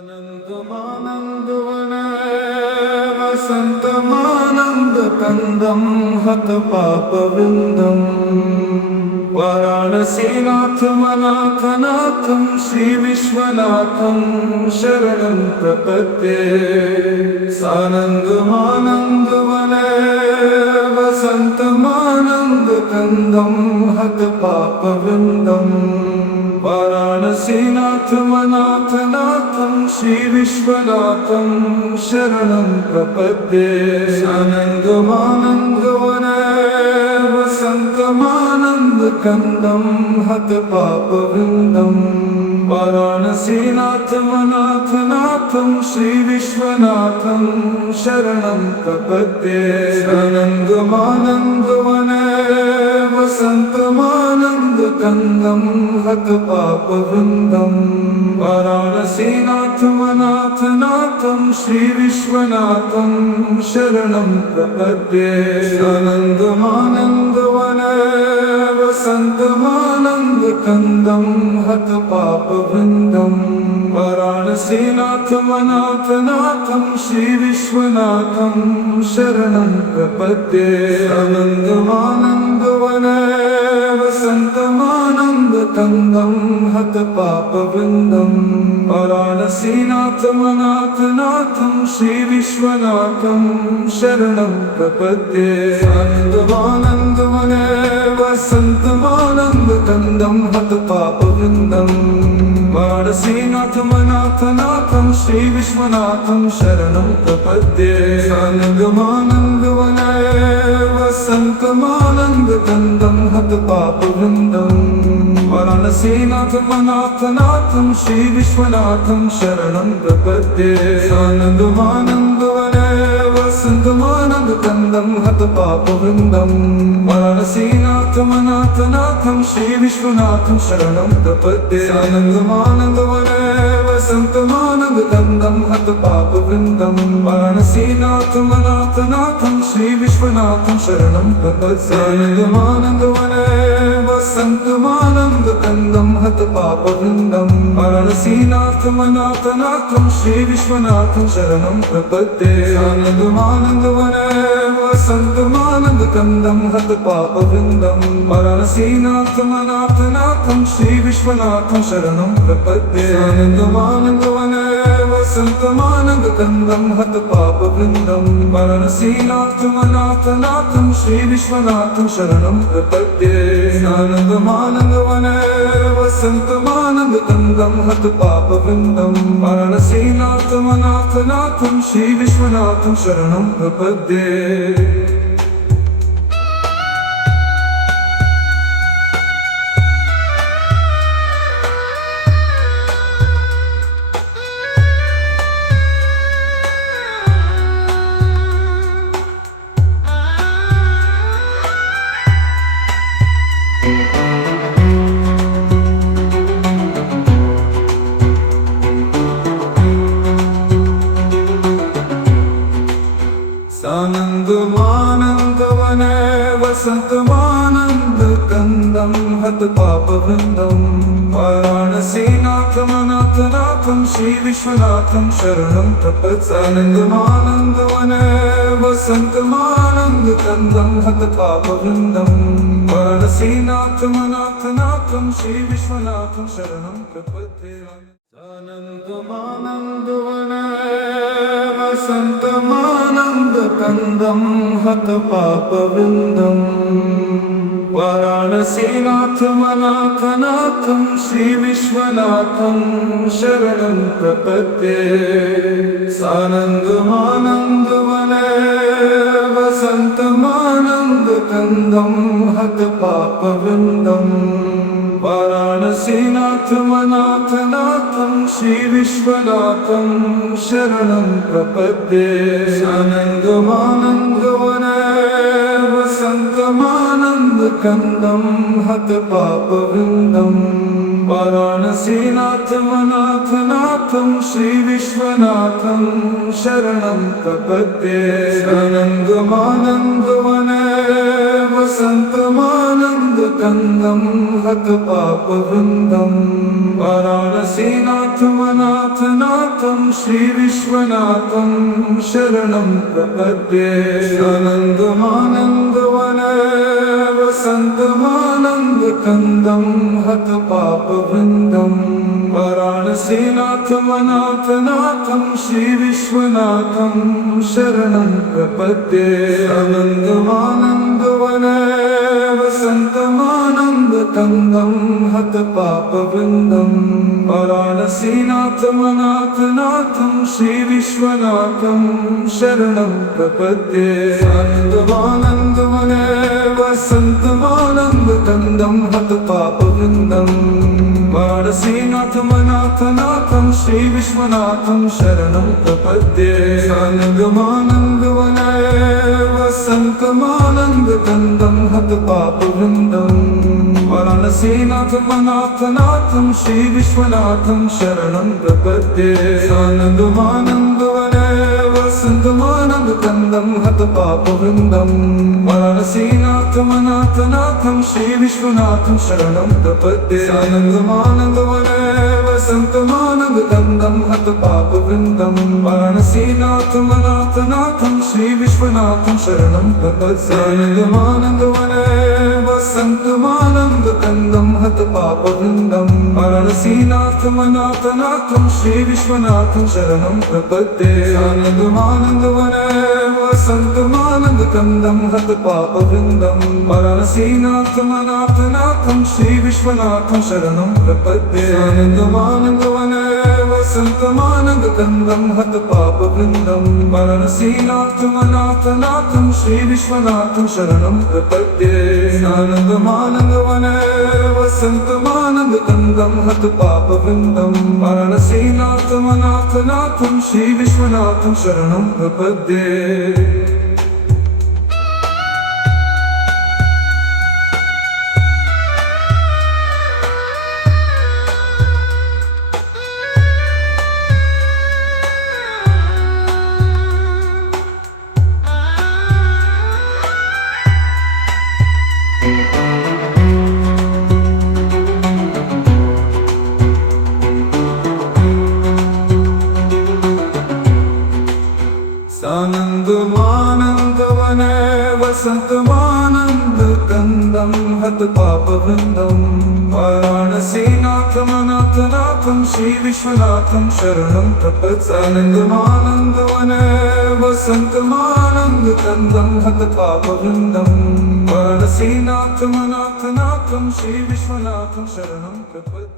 आनन्दमानन्दवने वसन्तमानन्दकन्दं हतपापवृन्दम् वाराणसीनाथमनाथनाथं श्रीविश्वनाथं शरणं प्रपद्ये। सानन्दमानन्दवने वसन्तमानन्दकन्दं हतपापवृन्दम् वाराणसीनाथमनाथनाथं श्रीविश्वनाथं शरणं प्रपद्ये। आनन्दमानन्दवने वसन्तमानन्दकन्दं हतपापवृन्दम् वाराणसीनाथमनाथनाथं श्रीविश्वनाथं शरणं प्रपद्ये। आनन्दमानन्दवने वसन्तमानन्दकन्दं हतपापवृन्दम् वाराणसीनाथमनाथनाथं श्रीविश्वनाथं शरणं प्रपद्ये। आनन्दमानन्दवने वसन्तमानन्दकन्दं हतपापवृन्दम् वाराणसीनाथमनाथनाथं श्रीविश्वनाथं शरणं प्रपद्ये। आनन्दमानन्दवने वसन्तमानन्दकन्दं हतपापवृन्दम् वाराणसीनाथमनाथनाथं श्रीविश्वनाथं शरणं प्रपद्ये। आनन्दमानन्दवने वसन्तमानन्दकन्दं हतपापवृन्दम् वाराणसीनाथमनाथनाथं श्रीविश्वनाथं शरणं प्रपद्ये। आनन्दमानन्दवने वसन्तमानन्दकन्दं हतपापवृन्दम् वाराणसीनाथमनाथनाथं श्रीविश्वनाथं शरणं प्रपद्ये। आनन्दमानन्दवने वसन्तमानन्दकन्दं हतपापवृन्दम् वाराणसीनाथमनाथनाथं श्रीविश्वनाथं शरणं प्रपद्ये। आनन्दमानन्दवने वसन्तमानन्दकन्दं हतपापवृन्दम् वाराणसीनाथमनाथनाथं श्रीविश्वनाथं शरणं प्रपद्ये। आनन्दमानन्दवने वसन्तमानन्दकन्दं हतपापवृन्दम् वाराणसीनाथमनाथनाथं श्रीविश्वनाथं शरणं प्रपद्ये। आनन्दमानन्दवने वसन्तमानन्दकन्दं हतपापवृन्दम् वाराणसीनाथमनाथनाथं श्रीविश्वनाथं शरणं प्रपद्ये। आनन्दमानन्दवने वसन्तमानन्दकन्दं हतपापवृन्दम् वाराणसीनाथमनाथनाथं श्रीविश्वनाथं शरणं प्रपद्ये। आनन्दमानन्दवने वसन्तमानन्दकन्दं हतपापवृन्दम् वाराणसीनाथमनाथनाथं श्रीविश्वनाथं शरणं प्रपद्ये। आनन्दमानन्दवने वसन्तमानन्दकन्दं हतपापवृन्दम् वाराणसीनाथमनाथनाथं श्रीविश्वनाथं शरणं प्रपद्ये। आनन्दमानन्दवने वसन्तमानन्दकन्दं हतपापवृन्दम् वाराणसीनाथमनाथनाथं श्रीविश्वनाथं शरणं प्रपद्ये। आनन्दमानन्दवने वसन्तमानन्दकन्दं हतपापवृन्दम् वाराणसीनाथमनाथनाथं श्रीविश्वनाथं शरणं प्रपद्ये। आनन्दमानन्दवने वसन्तमानन्दकन्दं हतपापवृन्दम् वाराणसीनाथमनाथनाथं श्रीविश्वनाथं शरणं प्रपद्ये। आनन्दमानन्दवने वसन्तमानन्दकन्दं हतपापवृन्दम् वाराणसीनाथमनाथनाथं श्रीविश्वनाथं शरणं प्रपद्ये। आनन्दमानन्दवने वसन्तमानन्दकन्दं हतपापवृन्दं वाराणसीनाथमनाथनाथं श्रीविश्वनाथं शरणं प्रपद्ये आनन्दमानन्दवन वसन्तमानन्दकन्दं हतपापवृन्दं वाराणसीनाथमनाथनाथं श्रीविश्वनाथं शरणं प्रपद्ये आनन्दमानन्दवन वसन्तमानन्दकन्दं हतपापवृन्दं वाराणसीनाथमनाथनाथं श्रीविश्वनाथं शरणं प्रपद्ये आनन्दमानन्दवन वसन्तमानन्दकन्दं हतपापवृन्दं वाराणसीनाथमनाथनाथं श्रीविश्वनाथं शरणं प्रपद्ये आनन्दमानन्दवन वसन्तमानन्दकन्दं हतपापवृन्दं वाराणसीनाथमनाथनाथं श्रीविश्वनाथं शरणं प्रपद्ये आनन्दमानन्दवन वसन्तमानन्दकन्दं हतपापवृन्दं वाराणसीनाथमनाथनाथं श्रीविश्वनाथं शरणं प्रपद्ये आनन्दमानन्दवन वसन्तमानन्दकन्दं हतपापवृन्दं वाराणसीनाथमनाथनाथं श्रीविश्वनाथं शरणं प्रपद्ये आनन्दमानन्दवन वसन्तमानन्दकन्दं हतपापवृन्दं वाराणसीनाथमनाथनाथं श्रीविश्वनाथं शरणं प्रपद्ये आनन्दमानन्दवन वसन्तमानन्दकन्दं हतपापवृन्दं वाराणसीनाथमनाथनाथं श्रीविश्वनाथं शरणं प्रपद्ये आनन्दमानन्दवन वसन्तमानन्दकन्दं हतपापवृन्दं वाराणसीनाथमनाथनाथं श्रीविश्वनाथं शरणं प्रपद्ये आनन्दमानन्दवन वसन्तमानन्दकन्दं हतपापवृन्दं वाराणसीनाथमनाथनाथं श्रीविश्वनाथं शरणं प्रपद्ये आनन्दमानन्दवन वसन्तमानन्दकन्दं हतपापवृन्दं वाराणसीनाथमनाथनाथं श्रीविश्वनाथं शरणं प्रपद्ये आनन्दमानन्दवन वसन्तमानन्दकन्दं हतपापवृन्दं वाराणसीनाथमनाथनाथं श्रीविश्वनाथं शरणं प्रपद्ये